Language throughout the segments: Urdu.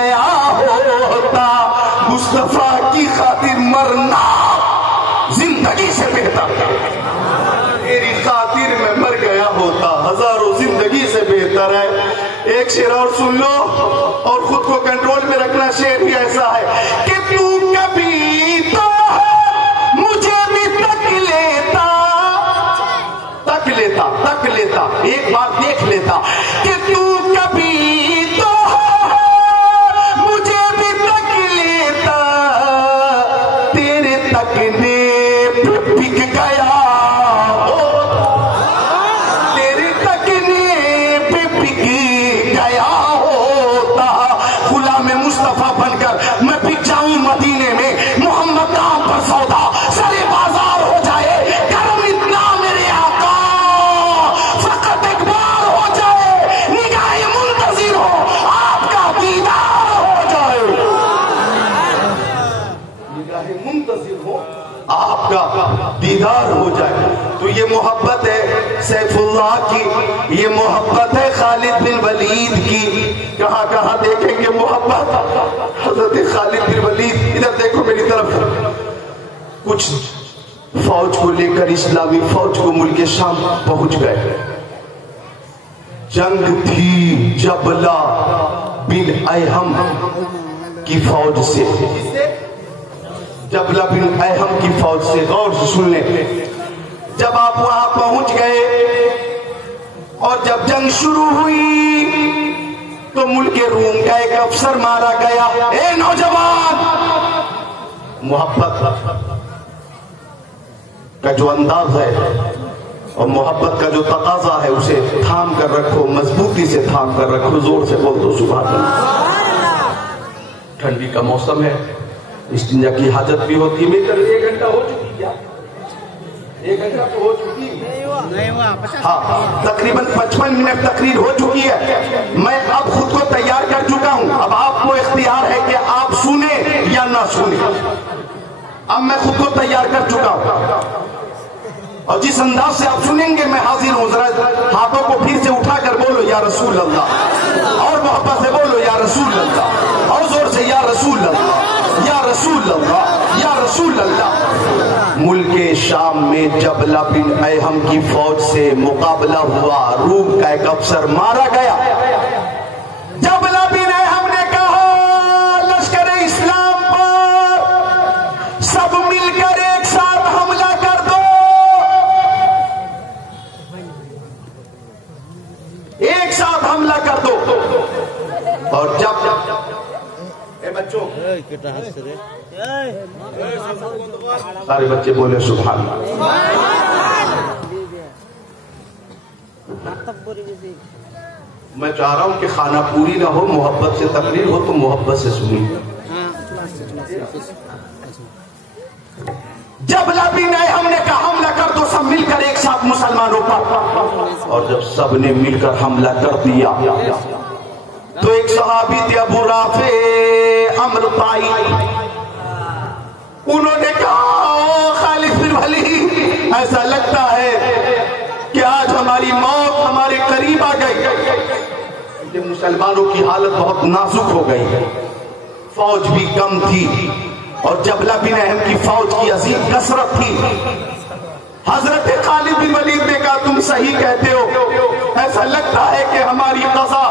گیا ہوتا، مصطفیٰ کی خاطر مرنا زندگی سے بہتر ہے، تیری خاطر میں مر گیا ہوتا ہزاروں زندگی سے بہتر ہے۔ ایک شعر اور سن لو اور خود کو کنٹرول میں رکھنا، شعر بھی ایسا ہے کہ تو کبھی تو مجھے بھی تک لیتا ایک بار دیکھ لیتا، کہ تو کبھی تو مجھے بھی تک لیتا، تیرے تکنے پہ بک گیا ہوتا، تیرے تکنے پہ بک گیا ہوتا، غلام مصطفیٰ بن کر میں بک جاؤں مدینے میں، محمد نام پر سودا سرے بازار ہو جائے، کرم اتنا میرے آقا فقط ایک بار ہو جائے، نگاہ منتظر ہو آپ کا دیدار ہو جائے، نگاہ منتظر ہو آپ کا دیدار ہو جائے۔ تو یہ محبت ہے سیف اللہ کی، یہ محبت ہے خالد بن ولید کی۔ کہاں کہاں دیکھیں گے محبت حضرت خالد بن ولید، ادھر دیکھو میری طرف، کچھ فوج کو لے کر اسلامی فوج کو ملک شام پہنچ گئے، جنگ تھی جبلہ بن ایہم کی فوج سے، جبلہ بن ایہم کی فوج سے، غور سے سن لیں۔ جب آپ وہاں پہنچ گئے اور جب جنگ شروع ہوئی تو ملک روم کا ایک افسر مارا گیا۔ اے نوجوان، محبت کا جو انداز ہے اور محبت کا جو تقاضا ہے اسے تھام کر رکھو، مضبوطی سے تھام کر رکھو، زور سے بول دو سبحان اللہ۔ ٹھنڈی کا موسم ہے، استنجا کی حاجت بھی ہوتی ہے۔ میرے 1 گھنٹہ ہو چکی، کیا 1 گھنٹہ تو ہو چکی؟ ہاں، تقریباً 55 منٹ تقریر ہو چکی ہے۔ میں اب خود کو تیار کر چکا ہوں، اب آپ کو اختیار ہے کہ آپ سنیں یا نہ سنیں۔ اب میں خود کو تیار کر چکا ہوں اور جس انداز سے آپ سنیں گے میں حاضر ہوں۔ ذرا ہاتھوں کو پھر سے اٹھا کر بولو یا رسول اللہ، اور محبت سے بولو یا رسول اللہ، اور زور سے یا رسول اللہ، یا رسول اللہ، یا رسول اللہ۔ ملک شام میں جبلہ بن ایہم کی فوج سے مقابلہ ہوا، روم کا ایک افسر مارا گیا۔ جبلہ بن ایہم نے کہا لشکر اسلام پر سب مل کر ایک ساتھ حملہ کر دو، ایک ساتھ حملہ کر دو۔ اور جب بچوں سارے بچے بولے سبحان اللہ۔ میں چاہ رہا ہوں کہ خانہ پوری نہ ہو، محبت سے تقریر ہو تو محبت سے سنی۔ جبلہ بن ایہم نے کہا حملہ کر دو سب مل کر ایک ساتھ مسلمانوں پر، اور جب سب نے مل کر حملہ کر دیا تو ایک صحابی تھے ابو رافع عمر طائی، انہوں نے کہا او خالد بن ولید، ایسا لگتا ہے کہ آج ہماری موت ہمارے قریب آ گئی، کہ مسلمانوں کی حالت بہت نازک ہو گئی، فوج بھی کم تھی اور جبلہ بن ایہم کی فوج کی عظیم کثرت تھی۔ حضرت خالد بن ولید نے کہا تم صحیح کہتے ہو، ایسا لگتا ہے کہ ہماری قضا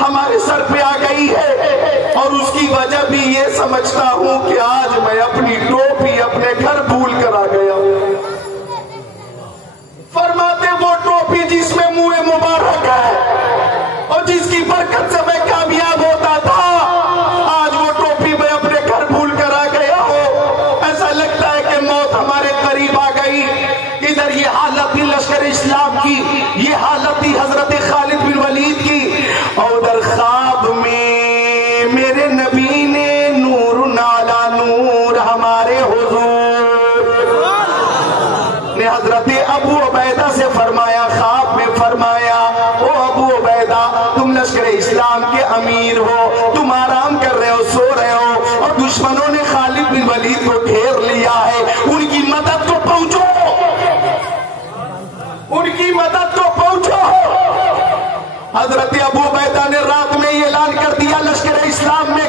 ہمارے سر پہ آ گئی ہے، اور اس کی وجہ بھی یہ سمجھتا ہوں کہ آج میں اپنی ٹوپی اپنے گھر بھول کر آ گیا ہوں۔ فرماتے وہ ٹوپی جس میں منہ مبارک ہے اور جس کی برکت سے میں کامیاب ہوتا تھا، آج وہ ٹوپی میں اپنے گھر بھول کر آ گیا ہوں۔ ایسا لگتا ہے کہ موت ہمارے قریب آ گئی۔ ادھر یہ حالت تھی لشکر اسلام کی، یہ حالت تھی حضرت خالد بن ولید کی، اور ادھر خواب میں میرے نبی نے نور نالا نور ہمارے حضور نے حضرت ابو عبیدہ سے فرمایا، خواب میں فرمایا او ابو عبیدہ تم لشکر اسلام کے امیر ہو، تم آرام کر رہے ہو، سو رہے ہو، اور دشمنوں نے خالد بن ولید کو گھیر لیا ہے، ان کی مدد کو پہنچو، ان کی مدد کو پہنچو۔ حضرت ابو عبیدہ نے رات میں اعلان کر دیا لشکر اسلام میں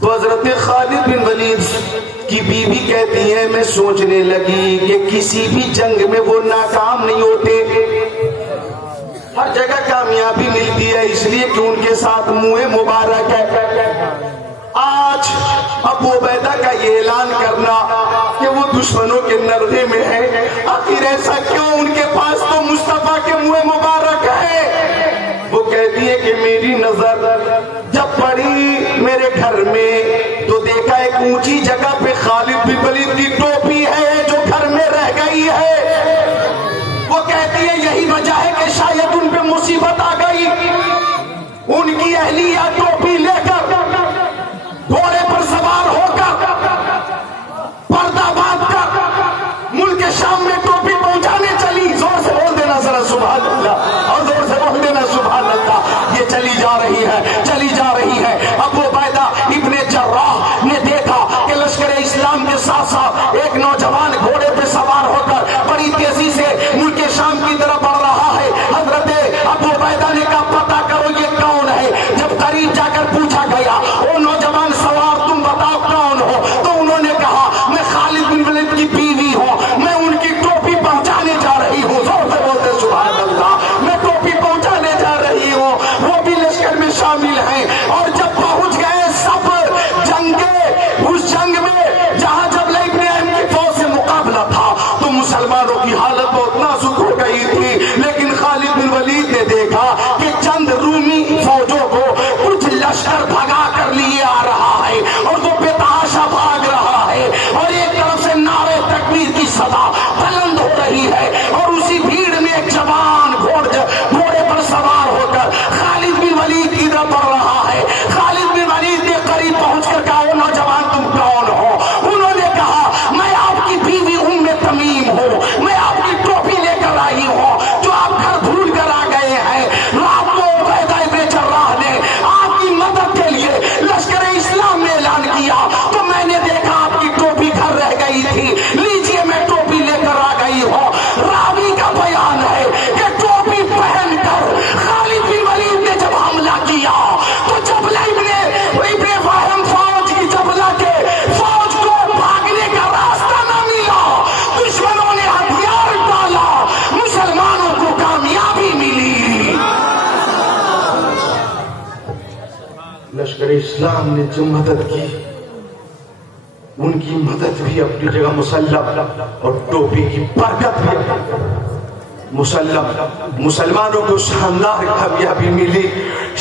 تو حضرت خالد بن ولید کی بیوی کہتی ہے میں سوچنے لگی کہ کسی بھی جنگ میں وہ ناکام نہیں ہوتے، ہر جگہ کامیابی ملتی ہے، اس لیے کہ ان کے ساتھ منہ مبارک ہے۔ آج ابو عبیدہ کا یہ اعلان کرنا کہ وہ دشمنوں کے نرغے میں ہے، آخر ایسا کیوں؟ ان کے پاس تو مصطفیٰ کے منہ مبارک ہے۔ وہ کہتی ہے کہ میری نظر جب پڑی میرے گھر میں تو دیکھا ایک اونچی جگہ پہ خالد بن ولید کی ٹوپی ہے جو گھر میں رہ گئی ہے۔ وہ کہتی ہے یہی وجہ ہے کہ شاید ان پہ مصیبت آ گئی، ان کی اہلیہ ٹوپی لے کر گھوڑے پر سوار ہو کر پردہ باندھ کر ملک شام میں ٹوپی پہنچانے چلی۔ زور سے بول دینا ذرا سبحان اللہ، اور زور سے بول دینا سبحان اللہ۔ یہ چلی جا رہی ہے، چلی جا رہی ہے۔ ابو عبیدہ ابن جراح نے دیکھا کہ لشکر اسلام کے ساتھ ساتھ ایک نوجوان گھوڑے پہ سوار ہو کر بڑی تیزی سے ملک شام کی طرف بڑھ رہا ہے۔ حضرت ابو عبیدہ نے کہا پتہ کرو یہ کون ہے۔ جب قریب جا کر پوچھا گیا او نوجوان سوار تم بتاؤ کون ہو، تو انہوں نے کہا میں خالد بن ولید کی بیوی ہوں، میں ان کی ٹوپی پہنچانے جا رہی ہوں۔ زور سے بولتے سبحان اللہ، میں ٹوپی پہنچانے جا رہی ہوں۔ وہ بھی لشکر میں شامل ہیں، اور جب پہنچ گئے سب جنگ کے اس جنگ میں جہاں جب ابن اہم کی فوج سے مقابلہ تھا تو مسلمانوں کی حالت بہت نازک ہو گئی تھی، لیکن خالد بن ولید نے دیکھا کہ چند رومی فوجوں کو کچھ لشکر بھگا کر لیے آ رہا ہے اور وہ بے تحاشا بھاگ رہا ہے، اور ایک طرف سے نعرے تکبیر کی صدا بلند ہو رہی ہے، اور اسی بھیڑ میں ایک جوان گھوڑے پر سوار ہو کر خالد بن ولید کی طرف بڑھ رہا ہے۔ خالد بن ولید نے قریب پہنچ کر کہا او نوجوان تم کون ہو؟ انہوں نے کہا میں آپ کی بیوی ام تمیم ہوں، میں آپ کی ٹوپی لے کر آئی ہوں جو آپ گھر بھول کر آ گئے ہیں۔ رات کو عبیدہ ابن جراح نے آپ کی مدد کے لیے لشکر اسلام میں اعلان کیا تو میں نے دیکھا آپ کی ٹوپی گھر رہ گئی تھی، لیجئے میں ٹوپی لے کر آ گئی ہوں۔ راوی کا بیان ہے کہ ٹوپی پہن کر خالد بن ولید نے جب حملہ کیا تو جبلہ ابن فاہم فوج کی جبلہ کے فوج کو بھاگنے کا راستہ نہ ملا، دشمنوں نے ہتھیار ڈالا، مسلمانوں کو کامیابی ملی۔ لشکر اسلام نے جو مدد کی ان کی مدد بھی اپنی جگہ مسلم، اور ٹوپی کی برکت بھی مسلم۔ مسلمانوں کو شاندار کامیابی ملی،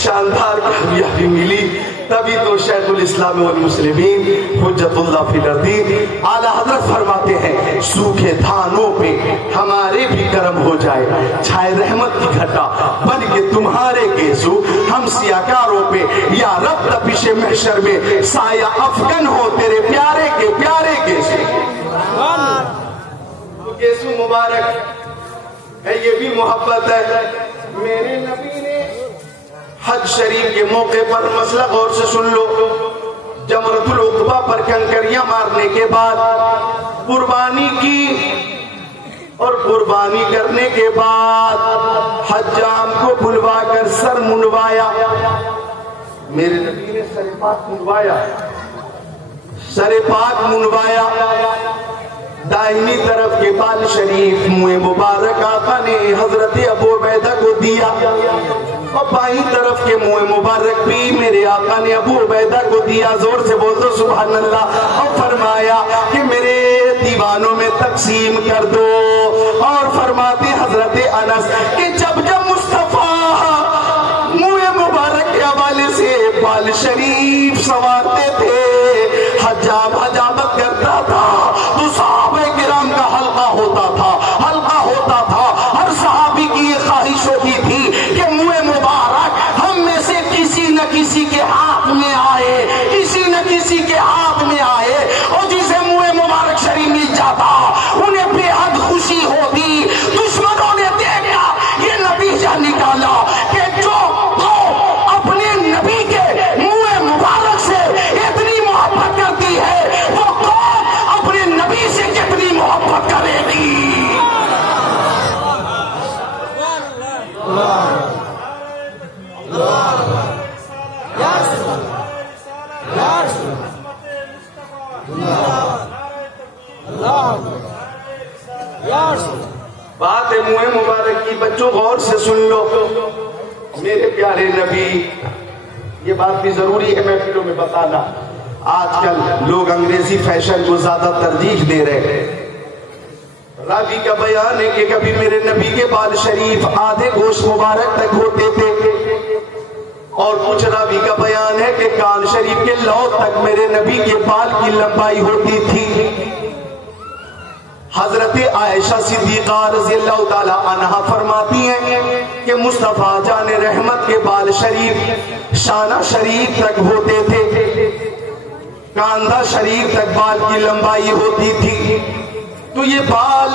شاندار کامیابی ملی۔ تبھی تو شیخ الاسلام والمسلمین حجت اللہ فی الارضین اعلیٰ حضرت فرماتے ہیں سوکھے دھانوں پہ ہمارے بھی کرم ہو جائے، چھائے رحمت کی گھٹا بن کے تمہارے گیسو، ہم سیاکاروں پہ یا رب تپش محشر میں سایہ افغن ہو تیرے پیارے کے پیارے گیسو۔ گیسو مبارک ہے، یہ بھی محبت ہے۔ میرے نبی نے حج شریف کے موقع پر مسئلہ غور سے سن لو، جمرۃ العقبہ پر کنکریاں مارنے کے بعد قربانی کی، اور قربانی کرنے کے بعد حجام کو بلوا کر سر منڈوایا۔ میرے نبی نے سر پاک منڈوایا، سر پاک منڈوایا۔ دائنی طرف کے بال شریف منہ مبارک آقا نے حضرت ابو عبیدہ کو دیا، اور بائیں طرف کے منہ مبارک بھی میرے آقا نے ابو عبیدہ کو دیا۔ زور سے بول دو سبحان اللہ۔ اور فرمایا کہ میرے دیوانوں میں تقسیم کر دو، اور فرماتے حضرت انس کہ جب جب مصطفیٰ منہ مبارک کے حوالے سے بال شریف سنوارتے تھے، حجام حجامت کرتا تھا تو صحابہ کرام کا حلقہ ہوتا تھا، حلقہ ہوتا تھا۔ ہر صحابی کی یہ خواہش ہوتی تھی کہ منہ مبارک ہم میں سے کسی نہ کسی کے ہاتھ میں آئے، کسی نہ کسی کے ہاتھ میں آئے، اور جسے منہ مبارک شریف مل جاتا انہیں بے حد خوشی ہوتی۔ دشمنوں نے دیکھا یہ نتیجہ نکالا کہ جو اپنے نبی کے منہ مبارک سے اتنی محبت کرتی ہے وہ بات ہے منہ مبارک کی، بچوں غور سے سن لو. میرے پیارے نبی، یہ بات بھی ضروری ہے محفلوں میں بتانا. آج کل لوگ انگریزی فیشن کو زیادہ ترجیح دے رہے ہیں. راوی کا بیان ہے کہ کبھی میرے نبی کے بال شریف آدھے گوشت مبارک تک ہوتے تھے، اور کچھ راوی کا بیان ہے کہ کان شریف کے لو تک میرے نبی کے بال کی لمبائی ہوتی تھی. حضرت عائشہ صدیقہ رضی اللہ تعالی عنہا فرماتی ہیں کہ مصطفیٰ جان رحمت کے بال شریف شانہ شریف تک ہوتے تھے، کاندھا شریف تک بال کی لمبائی ہوتی تھی. تو یہ بال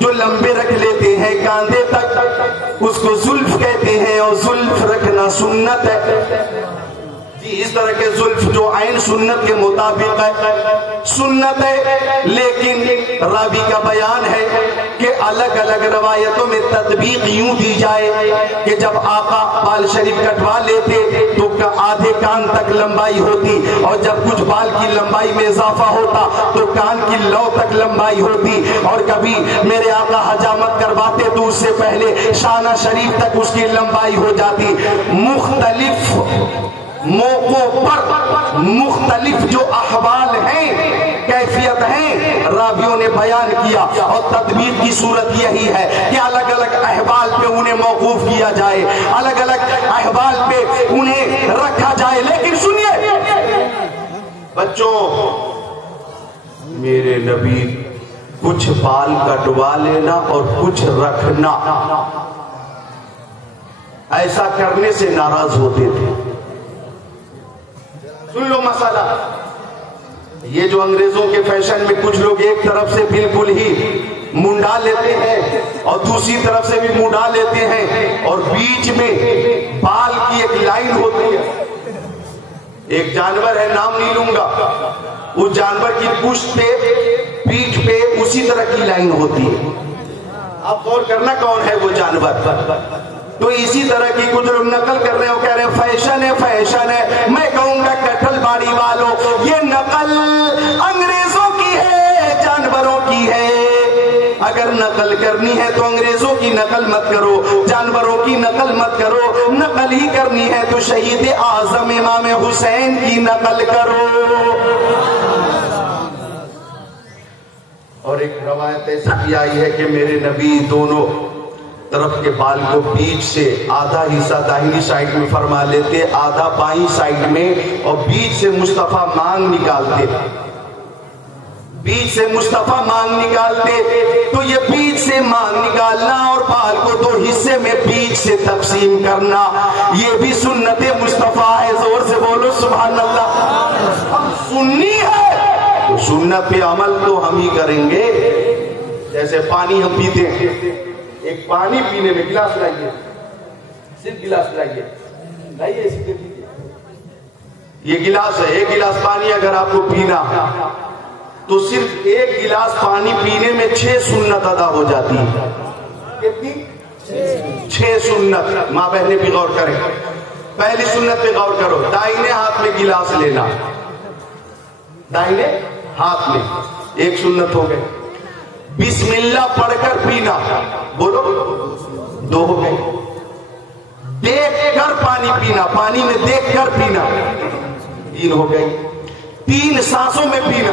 جو لمبے رکھ لیتے ہیں کاندھے تک، اس کو زلف کہتے ہیں، اور زلف رکھنا سنت ہے. جی اس طرح کے زلف جو عین سنت کے مطابق ہے سنت ہے. لیکن راوی کا بیان ہے کہ الگ الگ روایتوں میں تطبیق یوں دی جائے کہ جب آقا بال شریف کٹوا لیتے تو آدھے کان تک لمبائی ہوتی، اور جب کچھ بال کی لمبائی میں اضافہ ہوتا تو کان کی لو تک لمبائی ہوتی، اور کبھی میرے آقا حجامت کرواتے تو اس سے پہلے شانہ شریف تک اس کی لمبائی ہو جاتی. مختلف موقعوں پر مختلف جو احوال ہیں، کیفیت ہیں، راویوں نے بیان کیا، اور تطبیق کی صورت یہی ہے کہ الگ الگ احوال پہ انہیں موقوف کیا جائے، الگ الگ احوال پہ انہیں رکھا جائے. لیکن سنیے بچوں، میرے نبی کچھ بال کٹوا لینا اور کچھ رکھنا، ایسا کرنے سے ناراض ہوتے تھے. سن لو مسئلہ. یہ جو انگریزوں کے فیشن میں کچھ لوگ ایک طرف سے بالکل ہی منڈا لیتے ہیں اور دوسری طرف سے بھی منڈا لیتے ہیں، اور بیچ میں بال کی ایک لائن ہوتی ہے. ایک جانور ہے، نام نہیں لوں گا، اس جانور کی پشت پہ پیٹھ پہ اسی طرح کی لائن ہوتی ہے. اب غور کرنا کون ہے وہ جانور. تو اسی طرح کی کچھ لوگ نقل کر رہے ہیں، وہ کہہ رہے ہیں فیشن ہے فیشن ہے. میں کہوں گا کٹھل باڑی والوں، یہ نقل انگریزوں کی ہے، جانوروں کی ہے. اگر نقل کرنی ہے تو انگریزوں کی نقل مت کرو، جانوروں کی نقل مت کرو. نقل ہی کرنی ہے تو شہید اعظم امام حسین کی نقل کرو. اور ایک روایت ایسی بھی آئی ہے کہ میرے نبی دونوں طرف کے بال کو بیچ سے آدھا حصہ داہنی سائیڈ میں فرما لیتے، آدھا بائیں سائیڈ میں، اور بیچ سے مصطفیٰ مانگ نکالتے. بیچ سے مصطفیٰ مانگ نکالتے. تو یہ بیچ سے مانگ نکالنا اور بال کو دو حصے میں بیچ سے تقسیم کرنا، یہ بھی سنت مصطفیٰ ہے. زور سے بولو سبحان اللہ. ہم سنی ہے تو سنت پہ عمل تو ہم ہی کریں گے. جیسے پانی ہم پیتے ہیں، ایک پانی پینے میں گلاس لائیے، صرف گلاس لائیے، لائیے اسی کے پیجیے. یہ گلاس ہے، ایک گلاس پانی اگر آپ کو پینا تو صرف ایک گلاس پانی پینے میں 6 سنت ادا ہو جاتی ہے. کتنی؟ 6 سنت. ماں بہنیں بھی غور کریں. پہلی سنت پہ غور کرو، دائنے ہاتھ میں گلاس لینا، دائنے ہاتھ میں، ایک سنت ہو گئی. بسم اللہ پڑھ کر پینا، بولو 2 ہو گئے. دیکھ کر پانی پینا، پانی میں دیکھ کر پینا، 3 ہو گئی. 3 سانسوں میں پینا،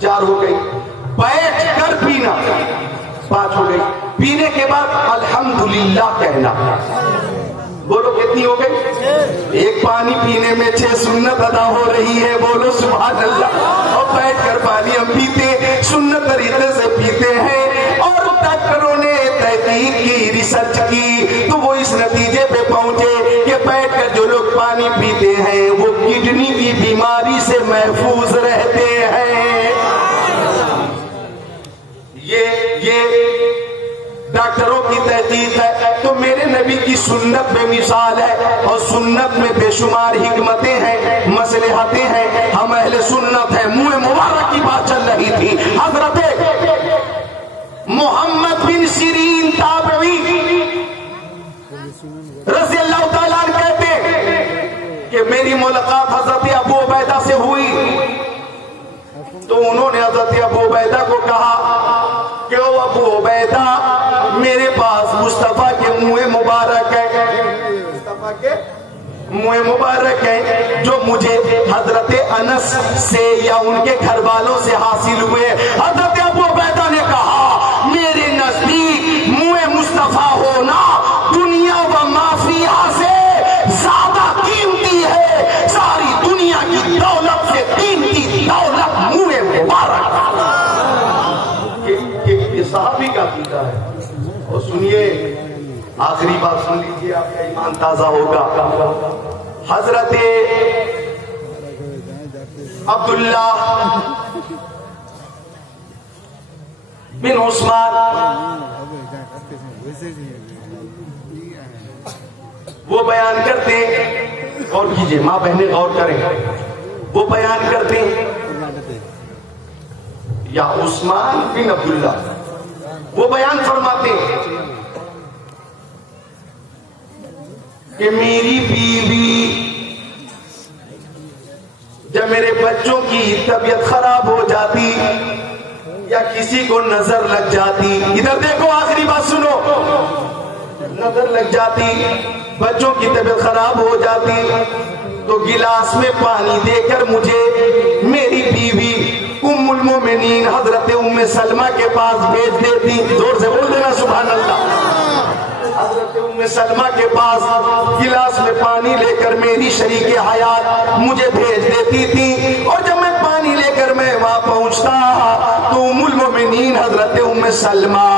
4 ہو گئی. بیٹھ کر پینا، 5 ہو گئی. پینے کے بعد الحمدللہ کہنا، بولو کتنی ہو گئی؟ ایک پانی پینے میں 6 سنت ادا ہو رہی ہے. بولو سبحان اللہ. اور بیٹھ کر پانی ہم پیتے سنت طریقے سے پیتے ہیں. اور ڈاکٹروں نے تحقیق کی، ریسرچ کی، تو وہ اس نتیجے پہ پہنچے کہ بیٹھ کر جو لوگ پانی پیتے ہیں وہ کڈنی کی بیماری سے محفوظ رہتے ہیں. یہ ڈاکٹروں کی تحقیق ہے. تو میرے نبی کی سنت بے مثال ہے، اور سنت میں بے شمار حکمتیں ہیں، مصلحتیں ہیں. ہم اہل سنت ہیں. منہ مبارک کی بات چل رہی تھی. حضرت محمد بن سیرین تابعی رضی اللہ تعالیٰ عنہ کہتے کہ کہ میری ملاقات حضرت ابو عبیدہ سے ہوئی تو انہوں نے حضرت ابو عبیدہ کو کہا کہ او ابو عبیدہ میرے پاس مصطفیٰ کے منہ مبارک ہے، مصطفیٰ کے منہ مبارک ہے جو مجھے حضرت انس سے یا ان کے گھر والوں سے حاصل ہوئے۔ حضرت ابو عبیدہ نے کہا میرے نزدیک منہ مصطفیٰ ہونا دنیا و مافیہ سے زیادہ قیمتی ہے، ساری دنیا کی دولت سے قیمتی دولت منہ مبارک۔ یہ صحابی کا عقیدہ ہے۔ اور سنیے آخری بات سن لیجیے، آپ کا ایمان تازہ ہوگا۔ حضرت عبداللہ بن عثمان وہ بیان کرتے ہیں، غور کیجئے ماں بہنیں غور کریں، وہ بیان کرتے ہیں یا عثمان بن عبداللہ وہ بیان فرماتے ہیں کہ میری بیوی جب میرے بچوں کی طبیعت خراب ہو جاتی یا کسی کو نظر لگ جاتی، ادھر دیکھو آخری بات سنو، نظر لگ جاتی، بچوں کی طبیعت خراب ہو جاتی تو گلاس میں پانی دے کر مجھے میری بیوی ام المومنین حضرت ام سلمہ کے پاس بھیج دیتی۔ زور سے بول دینا سبحان اللہ۔ حضرت ام سلمہ کے پاس گلاس میں پانی لے کر میری شریک حیات مجھے بھیج دیتی تھی، اور جب میں پانی لے کر میں وہاں پہنچتا تو ام المومنین حضرت ام سلمہ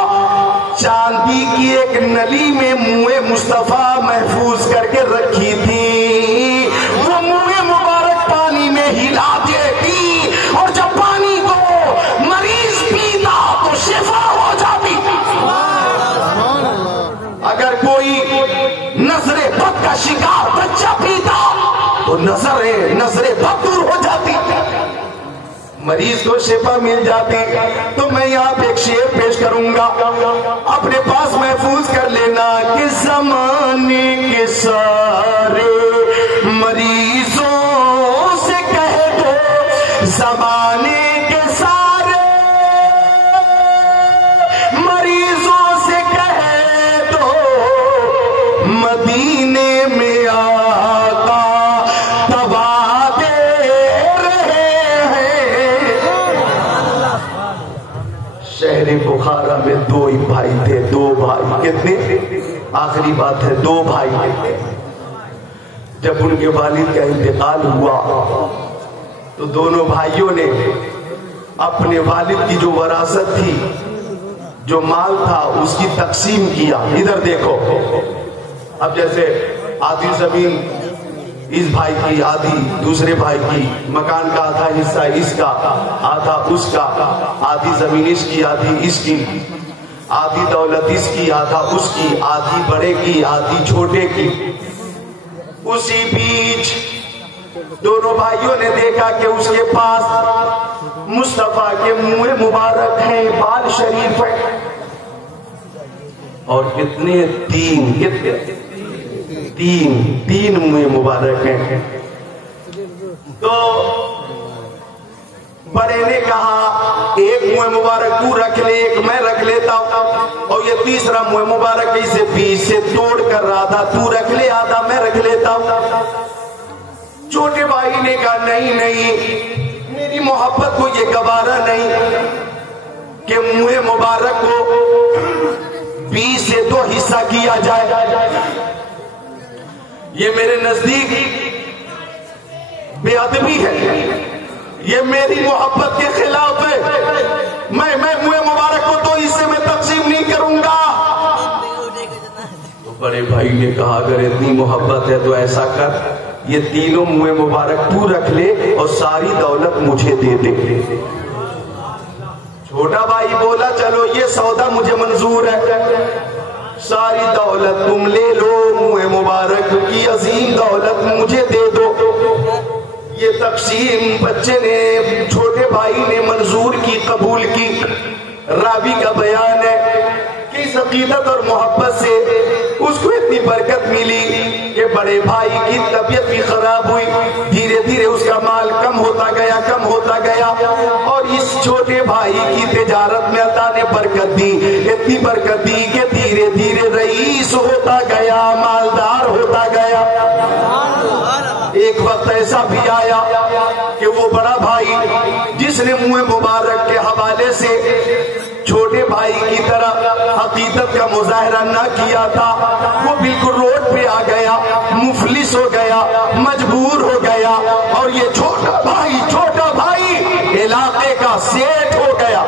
چاندی کی ایک نلی میں منہ مصطفیٰ محفوظ کر کے رکھی تھی، وہ منہ مبارک پانی میں ہلا دیتی، اور جب پانی کو مریض پیتا تو شفا ہو جاتی۔ اگر کوئی نظر بد کا شکار بچہ پیتا تو نظر بد دور ہو جاتی، مریض کو شفا مل جاتی۔ تو میں یہاں پہ ایک شعر پیش کروں گا، اپنے پاس محفوظ کر لینا کہ زمانے کے سارے مریضوں سے کہہ دو، زمانے کے سارے مریضوں سے کہہ دو، مدینے میں آقا دوا دے رہے ہیں۔ شہر بخارا میں دو ہی بھائی تھے، دو بھائی، کتنے؟ آخری بات ہے، دو بھائی تھے۔ جب ان کے والد کا انتقال ہوا تو دونوں بھائیوں نے اپنے والد کی جو وراثت تھی، جو مال تھا، اس کی تقسیم کیا۔ ادھر دیکھو، اب جیسے آدھی زمین اس بھائی کی، آدھی دوسرے بھائی کی، مکان کا آدھا حصہ اس کا، آدھا اس کا، آدھی زمین اس کی، آدھی اس کی، آدھی دولت اس کی، آدھا اس کی، آدھی بڑے کی، آدھی چھوٹے کی۔ اسی بیچ دونوں بھائیوں نے دیکھا کہ اس کے پاس مصطفیٰ کے منہ مبارک ہیں، بال شریف ہے، اور کتنے؟ تین منہ مبارک ہیں۔ تو بڑے نے کہا ایک منہ مبارک تو رکھ لے، ایک میں رکھ لیتا ہوں، اور یہ تیسرا منہ مبارک اسے بیچ سے توڑ کر آدھا تو رکھ لے، آدھا میں رکھ لیتا ہوں۔ چھوٹے بھائی نے کہا نہیں، میری محبت کو یہ گوارا نہیں کہ منہ مبارک کو 20 سے 2 حصہ کیا جائے، یہ میرے نزدیک بے ادبی ہے، یہ میری محبت کے خلاف ہے، میں منہ مبارک کو 2 حصے میں تقسیم نہیں کروں گا۔ تو بڑے بھائی نے کہا اگر اتنی محبت ہے تو ایسا کر، یہ تینوں منہ مبارک تو رکھ لے اور ساری دولت مجھے دے دے۔ چھوٹا بھائی بولا چلو یہ سودا مجھے منظور ہے، ساری دولت تم لے لو، منہ مبارک کی عظیم دولت مجھے دے دو۔ یہ تقسیم بچے نے، چھوٹے بھائی نے منظور کی، قبول کی۔ راوی کا بیان ہے کہ اس عقیدت اور محبت سے اس کو اتنی برکت ملی کہ بڑے بھائی کی طبیعت بھی خراب ہوئی، دھیرے دھیرے اس کا مال کم ہوتا گیا، اور اس چھوٹے بھائی کی تجارت میں اللہ نے برکت دی، اتنی برکت دی کہ دھیرے دھیرے رئیس ہوتا گیا، مالدار ہوتا گیا۔ ایک وقت ایسا بھی آیا کہ وہ بڑا بھائی جس نے منہ مبارک کے حوالے سے چھوٹے بھائی کی طرح عقیدت کا مظاہرہ نہ کیا تھا، وہ بالکل روڈ پہ آ گیا، مفلس ہو گیا، مجبور ہو گیا، اور یہ چھوٹا بھائی علاقے کا سیٹھ ہو گیا۔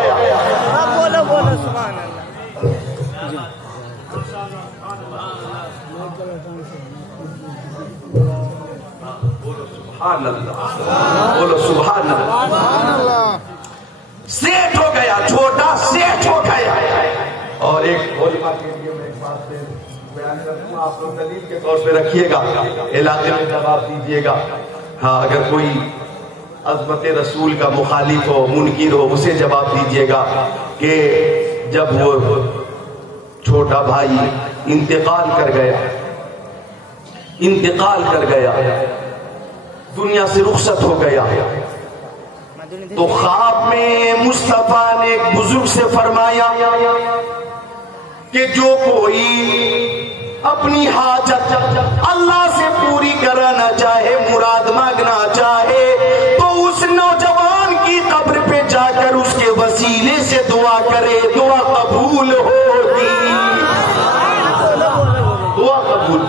بولو سبحان اللہ، بولو سبحان اللہ۔ سیٹھ ہو گیا، چھوٹا سیٹھ ہو گیا۔ اور ایک علماء کے لیے میں ایک بات بیان کرتا ہوں، آپ لوگ دلیل کے طور پہ رکھیے گا، علاقے میں جواب دیجیے گا۔ ہاں، اگر کوئی عظمت رسول کا مخالف ہو، منکر ہو، اسے جواب دیجیے گا کہ جب وہ چھوٹا بھائی انتقال کر گیا، دنیا سے رخصت ہو گیا، تو خواب میں مصطفیٰ نے ایک بزرگ سے فرمایا کہ جو کوئی اپنی حاجت اللہ سے پوری کرانا چاہے، مراد مانگنا چاہے، تو اس نوجوان کی قبر پہ جا کر اس کے وسیلے سے دعا کرے، دعا قبول ہوگی، دعا قبول۔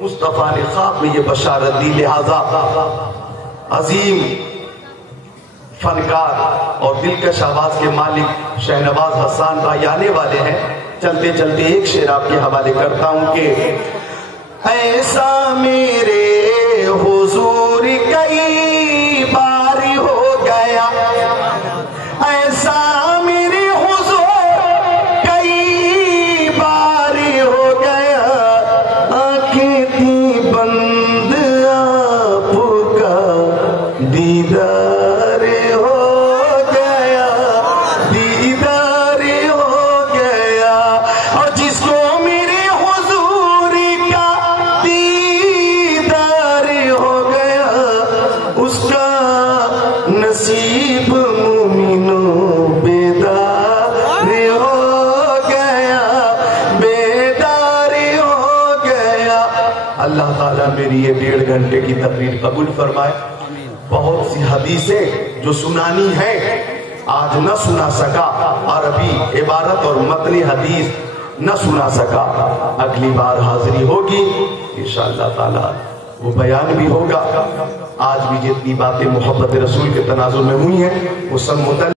مصطفیٰ نے خواب میں یہ بشارت دی، لہذا عظیم فنکار اور دلکش آواز کے مالک شہنواز حسان بھائی آنے والے ہیں۔ چلتے چلتے ایک شعر آپ کے حوالے کرتا ہوں کہ ایسا میرے حضور کئی بار ہو گیا، ایسا میرے حضور کئی بار ہو گیا، آنکھیں تھی بند آپ کا دیدار ہو گیا، دیدار ہو گیا، اور جس کو میرے حضور کا دیدار ہو گیا، اس کا نصیب مومنوں بیدار ہو گیا، بیدار ہو گیا۔ اللہ تعالیٰ میری یہ 1.5 گھنٹے کی تقریر قبول فرمائے۔ بہت سی حدیثیں جو سنانی ہیں آج نہ سنا سکا، عربی عبارت اور متن حدیث نہ سنا سکا، اگلی بار حاضری ہوگی انشاءاللہ تعالیٰ، وہ بیان بھی ہوگا۔ آج بھی جتنی باتیں محبت رسول کے تناظر میں ہوئی ہیں وہ سب متعلق